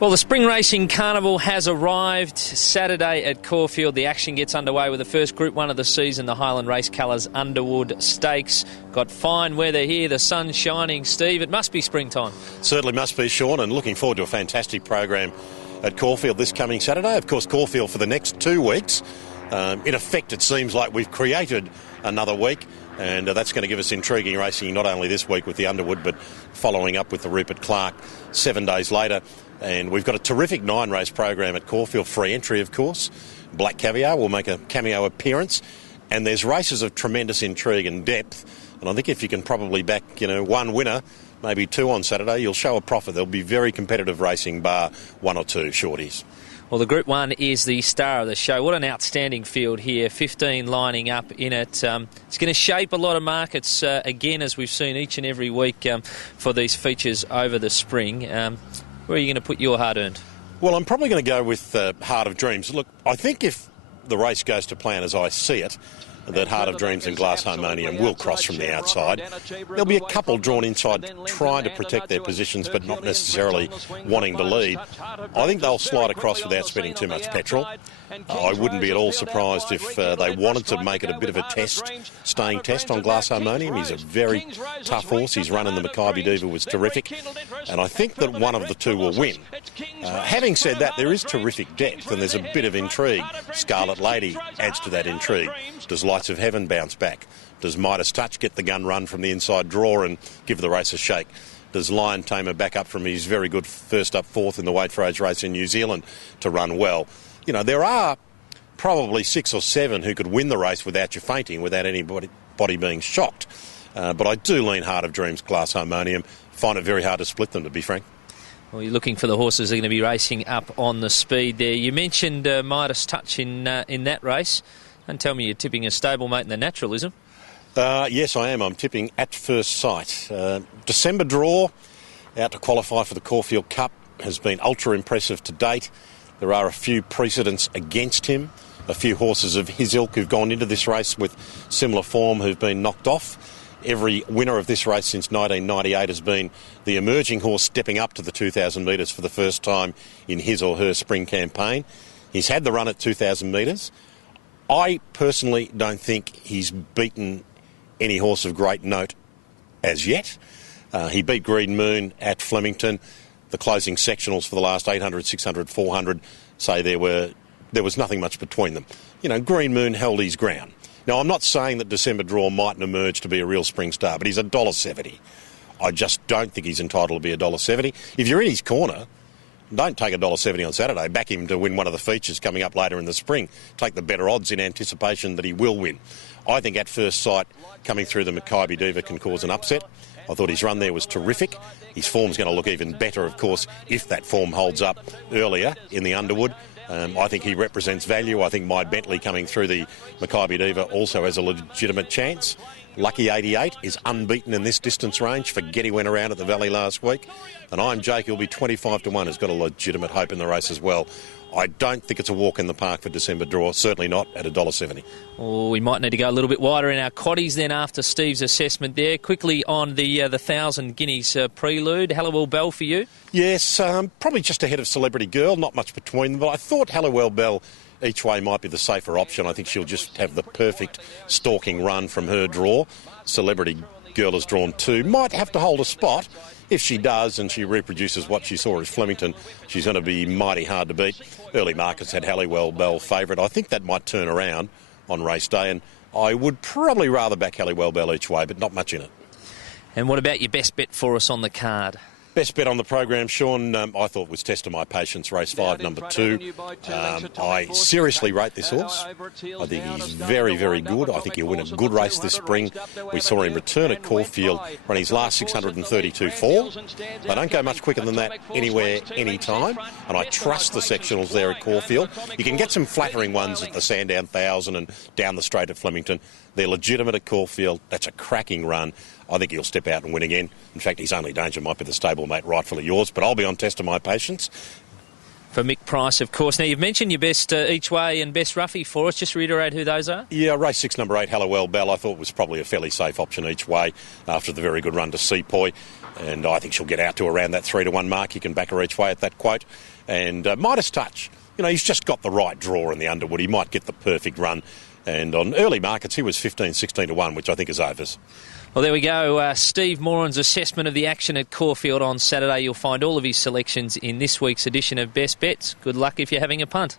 Well, the Spring Racing Carnival has arrived Saturday at Caulfield. The action gets underway with the first Group 1 of the season, the Highland Race Colours Underwood Stakes. Got fine weather here, the sun's shining. Steve, it must be springtime. Certainly must be, Sean, and looking forward to a fantastic program at Caulfield this coming Saturday. Of course, Caulfield for the next 2 weeks. In effect, it seems like we've created another week, and that's going to give us intriguing racing not only this week with the Underwood, but following up with the Rupert Clark 7 days later. And we've got a terrific 9-race program at Caulfield, free entry, of course. Black Caviar will make a cameo appearance. And there's races of tremendous intrigue and depth. And I think if you can probably back, one winner, maybe 2 on Saturday, you'll show a profit. There'll be very competitive racing, bar 1 or 2 shorties. Well, the Group 1 is the star of the show. What an outstanding field here, 15 lining up in it. It's going to shape a lot of markets, again, as we've seen each and every week for these features over the spring. Where are you going to put your hard-earned? Well, I'm probably going to go with Heart of Dreams. Look, I think if the race goes to plan as I see it, that Heart of Dreams and Glass Harmonium will cross from the outside. There'll be a couple drawn inside trying to protect their positions but not necessarily wanting to lead. I think they'll slide across without spending too much petrol. I wouldn't be at all surprised if they wanted to make it a bit of a test, staying test on Glass Harmonium. He's a very tough horse. His run in the Maccabi Diva was terrific, and I think that one of the two will win. Having said that, there is terrific depth and there's a bit of intrigue. Scarlet Lady adds to that intrigue. Does Lights of Heaven bounce back? Does Midas Touch get the gun run from the inside draw and give the race a shake? Does Lion Tamer back up from his very good first up fourth in the weight for age race in New Zealand to run well? There are probably 6 or 7 who could win the race without you fainting, without anybody being shocked. But I do lean Heart of Dreams, Glass Harmonium. Find it very hard to split them, to be frank. Well, you're looking for the horses that are going to be racing up on the speed there. You mentioned Midas Touch in that race. Don't tell me you're tipping a stablemate in the naturalism. Yes, I am. I'm tipping At First Sight. December draw, out to qualify for the Caulfield Cup, has been ultra impressive to date. There are a few precedents against him, a few horses of his ilk who've gone into this race with similar form who've been knocked off. Every winner of this race since 1998 has been the emerging horse stepping up to the 2,000 metres for the first time in his or her spring campaign. He's had the run at 2,000 metres. I personally don't think he's beaten any horse of great note as yet. He beat Green Moon at Flemington. The closing sectionals for the last 800, 600, 400 say there was nothing much between them. Green Moon held his ground. Now, I'm not saying that December draw mightn't emerge to be a real spring star, but he's $1.70. I just don't think he's entitled to be $1.70. If you're in his corner, don't take $1.70 on Saturday. Back him to win one of the features coming up later in the spring. Take the better odds in anticipation that he will win. I think At First Sight coming through the Maccabi Diva can cause an upset. I thought his run there was terrific. His form's going to look even better, of course, if that form holds up earlier in the Underwood. I think he represents value. I think My Bentley coming through the Maccabi Diva also has a legitimate chance. Lucky 88 is unbeaten in this distance range. Forget he went around at the Valley last week. And I'm Jake, he'll be 25 to 1, has got a legitimate hope in the race as well. I don't think it's a walk in the park for December draw, certainly not at $1.70. Oh, we might need to go a little bit wider in our quaddies then after Steve's assessment there. Quickly on the 1,000 guineas prelude. Halliwell Bell for you? Yes, probably just ahead of Celebrity Girl, not much between them, but I thought Halliwell Bell each way might be the safer option. I think she'll just have the perfect stalking run from her draw. Celebrity Girl has drawn 2. Might have to hold a spot. If she does and she reproduces what she saw at Flemington, she's going to be mighty hard to beat. Early markets had Halliwell Bell favourite. I think that might turn around on race day, and I would probably rather back Halliwell Bell each way, but not much in it. And what about your best bet for us on the card? Best bet on the program, Sean, I thought was Test of My Patience, race 5, number 2. I seriously rate this horse. I think he's very, very good. I think he'll win a good race this spring. We saw him return at Caulfield, run his last 632.4. They don't go much quicker than that anywhere, anytime. And I trust the sectionals there at Caulfield. You can get some flattering ones at the Sandown 1000 and down the straight at Flemington. They're legitimate at Caulfield. That's a cracking run. I think he'll step out and win again. In fact, his only danger might be the stablemate Rightfully Yours, but I'll be on Test of My Patience. For Mick Price, of course. Now, you've mentioned your best each way and best roughie for us. Just reiterate who those are. Yeah, race 6, number 8, Hallowell Bell, I thought was probably a fairly safe option each way after the very good run to Sepoy. And I think she'll get out to around that 3-1 mark. You can back her each way at that quote. And Midas Touch, you know, he's just got the right draw in the Underwood. He might get the perfect run. And on early markets, he was 15, 16-1, which I think is overs. Well, there we go. Steve Moran's assessment of the action at Caulfield on Saturday. You'll find all of his selections in this week's edition of Best Bets. Good luck if you're having a punt.